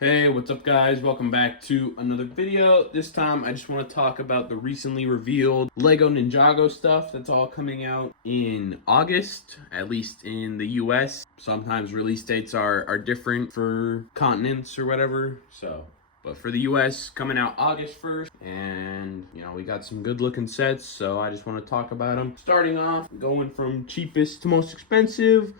Hey, what's up guys? Welcome back to another video. This time I just want to talk about the recently revealed Lego Ninjago stuff that's all coming out in August, at least in the US. Sometimes release dates are different for continents or whatever. But for the US, coming out August 1st, and we got some good looking sets, so I just want to talk about them. Starting off, going from cheapest to most expensive,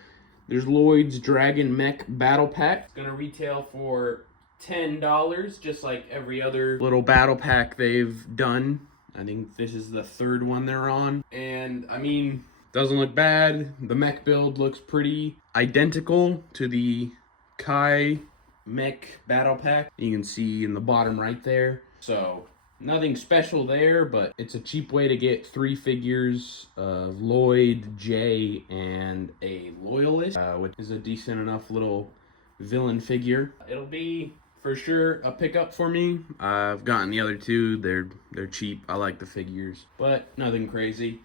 there's Lloyd's Dragon Mech Battle Pack. It's gonna retail for $10, just like every other little battle pack they've done. I think this is the third one they're on. And I mean, doesn't look bad. The mech build looks pretty identical to the Kai mech battle pack. You can see in the bottom right there. So nothing special there, but it's a cheap way to get 3 figures of Lloyd, Jay, and a Loyalist, which is a decent enough little villain figure. It'll be for sure a pickup for me. I've gotten the other two. They're cheap. I like the figures, but nothing crazy.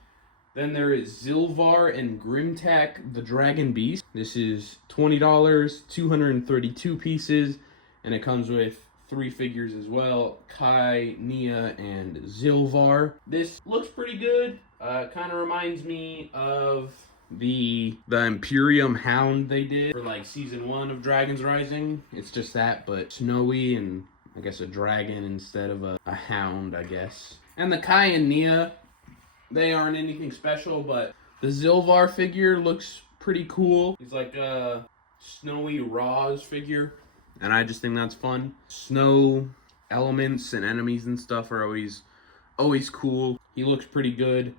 Then there is Zilvar and Grimtack the Dragon Beast. This is $20, 232 pieces, and it comes with 3 figures as well, Kai, Nia, and Zilvar. This looks pretty good. Kind of reminds me of the Imperium Hound they did for like season 1 of Dragons Rising. It's just that, but snowy, and I guess a dragon instead of a hound, I guess. And the Kai and Nia, they aren't anything special, but the Zilvar figure looks pretty cool. He's like a snowy Roz figure, and I just think that's fun. Snow elements and enemies and stuff are always cool. He looks pretty good.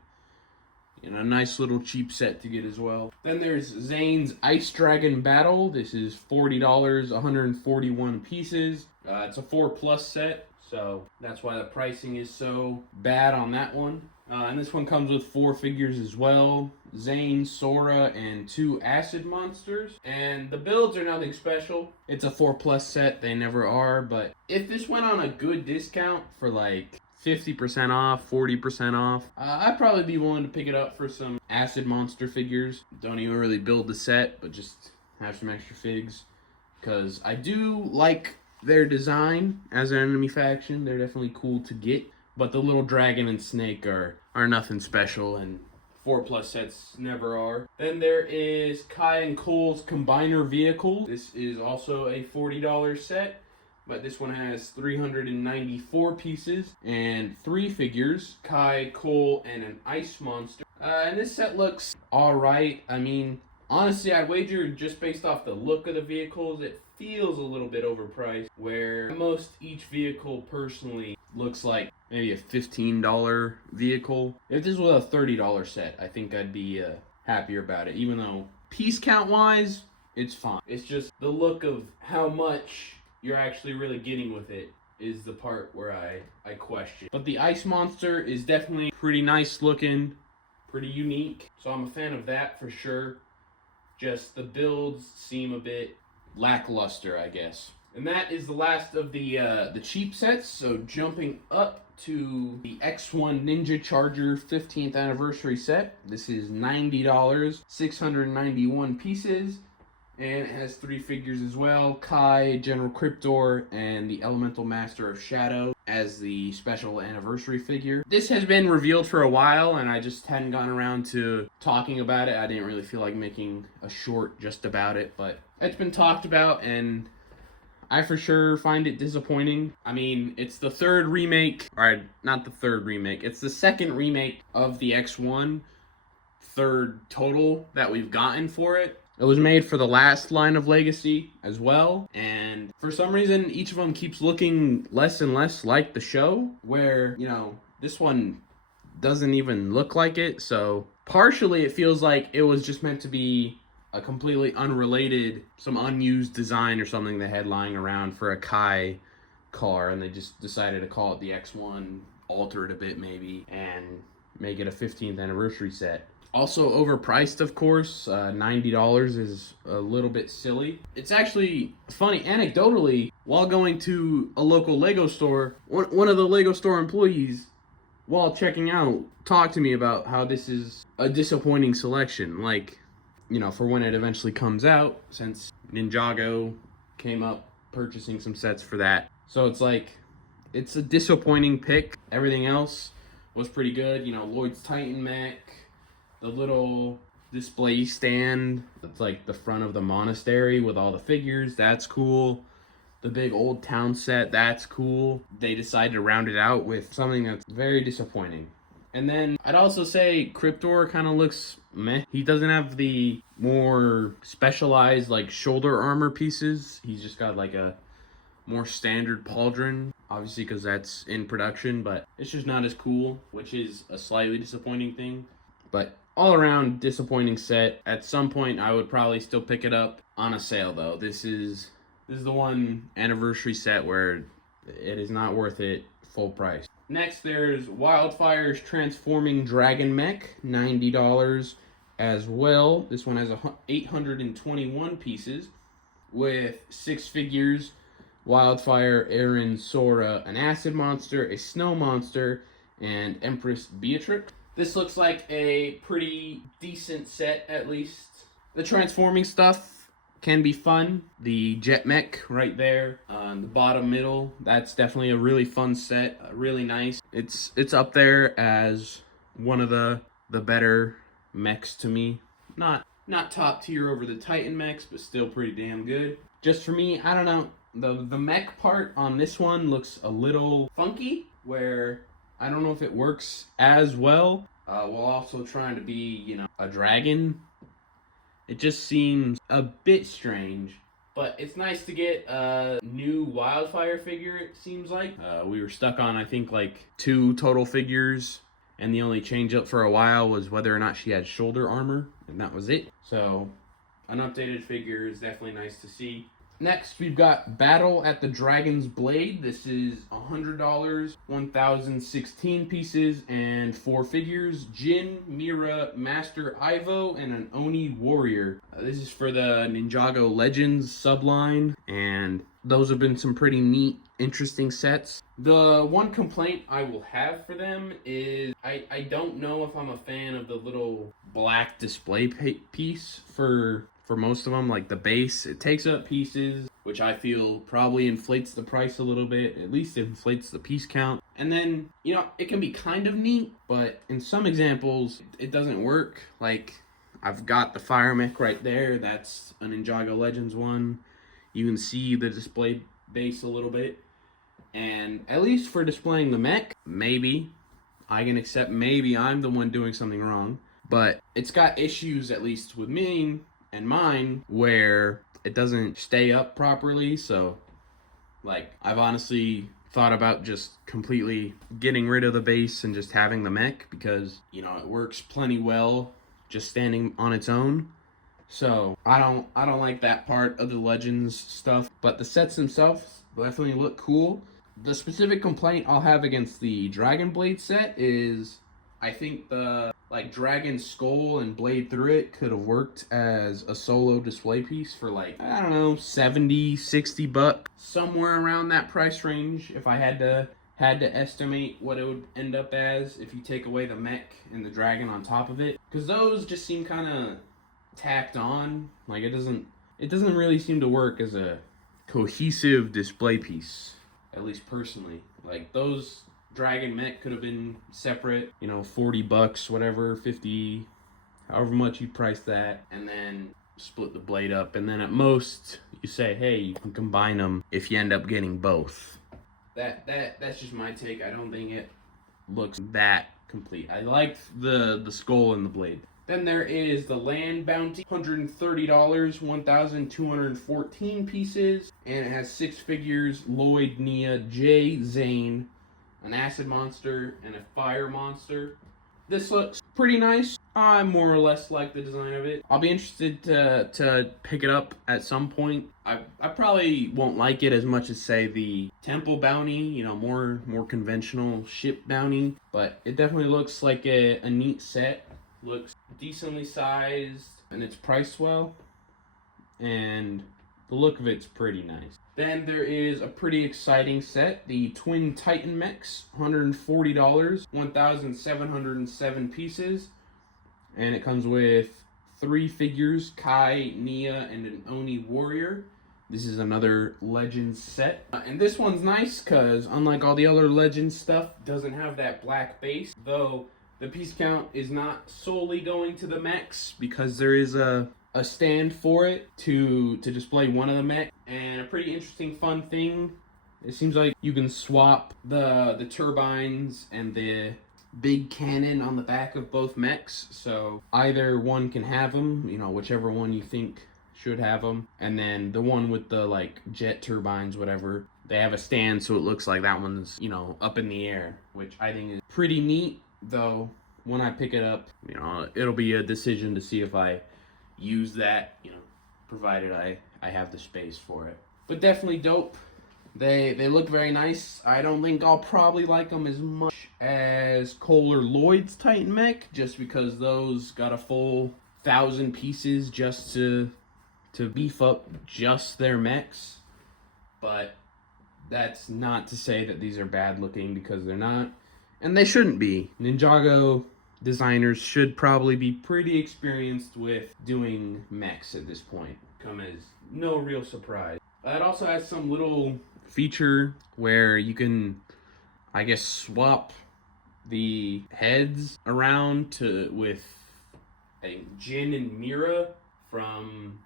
And a nice little cheap set to get as well. Then there's Zane's Ice Dragon Battle. This is $40, 141 pieces. It's a 4+ set, so that's why the pricing is so bad on that one. And this one comes with 4 figures as well. Zane, Sora, and 2 Acid Monsters. And the builds are nothing special. It's a 4+ set. They never are. But if this went on a good discount for like 50% off, 40% off, I'd probably be willing to pick it up for some Acid Monster figures. Don't even really build the set, but just have some extra figs. Because I do like their design as an enemy faction. They're definitely cool to get. But the little dragon and snake are nothing special, and 4+ sets never are. Then there is Kai and Cole's Combiner Vehicle. This is also a $40 set, but this one has 394 pieces and 3 figures, Kai, Cole, and an Ice Monster. And this set looks alright. I mean, honestly, I'd wager just based off the look of the vehicles, it feels a little bit overpriced, where most each vehicle personally looks like maybe a $15 vehicle. If this was a $30 set, I think I'd be happier about it, even though piece count wise, it's fine. It's just the look of how much you're actually really getting with it is the part where I question. But the Ice Monster is definitely pretty nice looking, pretty unique, so I'm a fan of that for sure. Just the builds seem a bit lackluster, I guess. And that is the last of the cheap sets. So jumping up to the X1 Ninja Charger 15th anniversary set. This is $90, 691 pieces. And it has 3 figures as well. Kai, General Cryptor, and the Elemental Master of Shadow as the special anniversary figure. This has been revealed for a while, and I just hadn't gotten around to talking about it. I didn't really feel like making a short just about it, but it's been talked about, and I for sure find it disappointing. I mean, it's the 3rd remake, or not the 3rd remake, it's the 2nd remake of the X1, 3rd total that we've gotten for it. It was made for the last line of Legacy as well, and for some reason, each of them keeps looking less and less like the show, where, this one doesn't even look like it, so partially it feels like it was just meant to be a completely unrelated, some unused design or something they had lying around for a Kai car, and they just decided to call it the X1, alter it a bit maybe, and make it a 15th anniversary set. Also overpriced, of course. $90 is a little bit silly. It's actually funny, anecdotally, while going to a local Lego store, one of the Lego store employees, while checking out, talked to me about how this is a disappointing selection. Like, for when it eventually comes out, since Ninjago came up purchasing some sets for that. So it's like, it's a disappointing pick. Everything else was pretty good. You know, Lloyd's Titan mech, the little display stand. It's like the front of the monastery with all the figures. That's cool. The big old town set. That's cool. They decided to round it out with something that's very disappointing. And then I'd also say Cryptor kind of looks meh. He doesn't have the more specialized like shoulder armor pieces. He's just got like a more standard pauldron, obviously because that's in production, but it's just not as cool, which is a slightly disappointing thing. But all around disappointing set. At some point I would probably still pick it up on a sale though. This is the one anniversary set where it is not worth it full price. Next, there's Wildfire's Transforming Dragon Mech, $90 as well. This one has 821 pieces with 6 figures. Wildfire, Aaron, Sora, an acid monster, a snow monster, and Empress Beatrix. This looks like a pretty decent set, at least. The transforming stuff can be fun. The jet mech right there on the bottom middle, that's definitely a really fun set, really nice. It's up there as one of the better mechs to me. Not top tier over the Titan mechs, but still pretty damn good. Just for me, I don't know, the mech part on this one looks a little funky, where I don't know if it works as well while also trying to be, you know, a dragon. It just seems a bit strange, but it's nice to get a new Wildfire figure, it seems like. We were stuck on, I think, like 2 total figures, and the only change up for a while was whether or not she had shoulder armor, and that was it. So, an updated figure is definitely nice to see. Next, we've got Battle at the Dragon's Blade. This is $100, 1,016 pieces, and 4 figures. Jin, Mira, Master Ivo, and an Oni Warrior. This is for the Ninjago Legends subline, and those have been some pretty neat, interesting sets. The one complaint I will have for them is I don't know if I'm a fan of the little black display piece for most of them, like the base. It takes up pieces, which I feel probably inflates the price a little bit. At least it inflates the piece count. And then, you know, it can be kind of neat, but in some examples, it doesn't work. Like, I've got the Fire Mech right there. That's a Ninjago Legends one. You can see the display base a little bit. And at least for displaying the mech, maybe I can accept maybe I'm the one doing something wrong. But it's got issues, at least with me and mine, where it doesn't stay up properly. So like, I've honestly thought about just completely getting rid of the base and just having the mech, because, you know, it works plenty well just standing on its own. So I don't like that part of the Legends stuff, but the sets themselves definitely look cool. The specific complaint I'll have against the Dragon Blade set is I think the like dragon skull and blade through it could have worked as a solo display piece for like, I don't know, 70, 60 bucks, somewhere around that price range, if I had to estimate what it would end up as if you take away the mech and the dragon on top of it, because those just seem kind of tacked on. Like, it doesn't really seem to work as a cohesive display piece, at least personally. Like, those dragon mech could have been separate, you know, 40 bucks, whatever, 50, however much you price that, and then split the blade up, and then at most you say, hey, you can combine them if you end up getting both. That's just my take. I don't think it looks that complete. I like the skull and the blade. Then there is the Land Bounty, $130, 1,214 pieces, and it has 6 figures: Lloyd, Nia, Jay, Zane, an acid monster, and a fire monster. This looks pretty nice. I more or less like the design of it. I'll be interested to pick it up at some point. I probably won't like it as much as, say, the Temple Bounty, you know, more conventional ship bounty, but it definitely looks like a neat set. Looks decently sized, and it's priced well, and the look of it's pretty nice. Then there is a pretty exciting set, the Twin Titan Mechs, $140, 1,707 pieces, and it comes with 3 figures, Kai, Nia, and an Oni Warrior. This is another Legends set. And this one's nice because unlike all the other Legends stuff, it doesn't have that black base. Though the piece count is not solely going to the mechs because there is a stand for it to display one of the mechs. And a pretty interesting fun thing, it seems like you can swap the turbines and the big cannon on the back of both mechs. So either one can have them, you know, whichever one you think should have them. And then the one with the like jet turbines, whatever, they have a stand so it looks like that one's, you know, up in the air, which I think is pretty neat. Though when I pick it up, you know, it'll be a decision to see if I use that, you know, provided I have the space for it. But definitely dope. They look very nice. I don't think I'll probably like them as much as Kohler Lloyd's Titan mech, just because those got a full 1,000 pieces just to beef up just their mechs. But that's not to say that these are bad looking, because they're not. And they shouldn't be. Ninjago designers should probably be pretty experienced with doing mechs at this point. Come as no real surprise. It also has some little feature where you can, I guess, swap the heads around with I think Jin and Mira from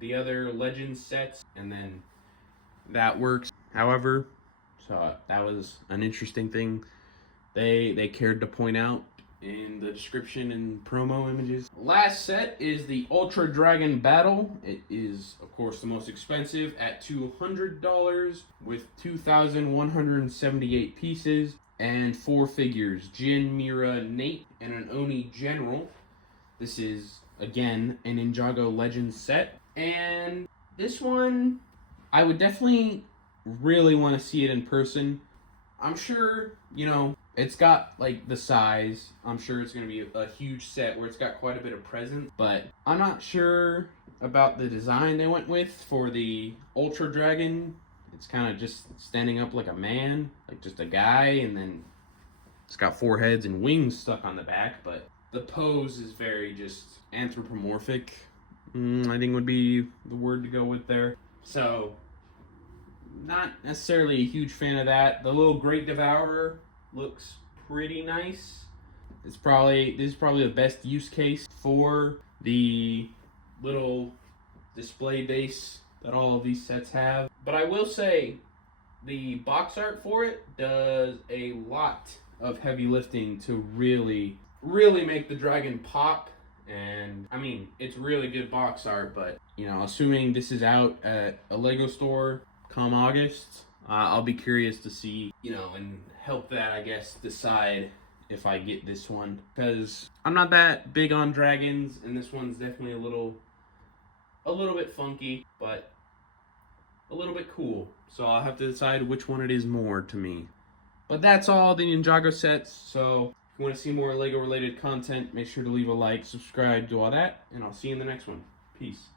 the other Legends sets, and then that works. However, so that was an interesting thing they cared to point out in the description and promo images. Last set is the Ultra Dragon Battle. It is, of course, the most expensive at $200 with 2,178 pieces and 4 figures: Jin, Mira, Nate, and an Oni General. This is, again, an Ninjago Legends set. And this one, I would definitely really want to see it in person. I'm sure, you know, it's got like the size. I'm sure it's going to be a huge set where it's got quite a bit of presence. But I'm not sure about the design they went with for the Ultra Dragon. It's kind of just standing up like a man, like just a guy, and then it's got 4 heads and wings stuck on the back. But the pose is very just anthropomorphic, I think would be the word to go with there. So, not necessarily a huge fan of that. The little Great Devourer looks pretty nice. This is probably the best use case for the little display base that all of these sets have. But I will say, the box art for it does a lot of heavy lifting to really make the dragon pop. And I mean, it's really good box art, but you know, assuming this is out at a Lego store come August, I'll be curious to see, you know, and help that, I guess, decide if I get this one, because I'm not that big on dragons, and this one's definitely a little bit funky, but a little bit cool. So I'll have to decide which one it is more to me. But that's all the Ninjago sets. So if you want to see more Lego related content, make sure to leave a like, subscribe, do all that, and I'll see you in the next one. Peace.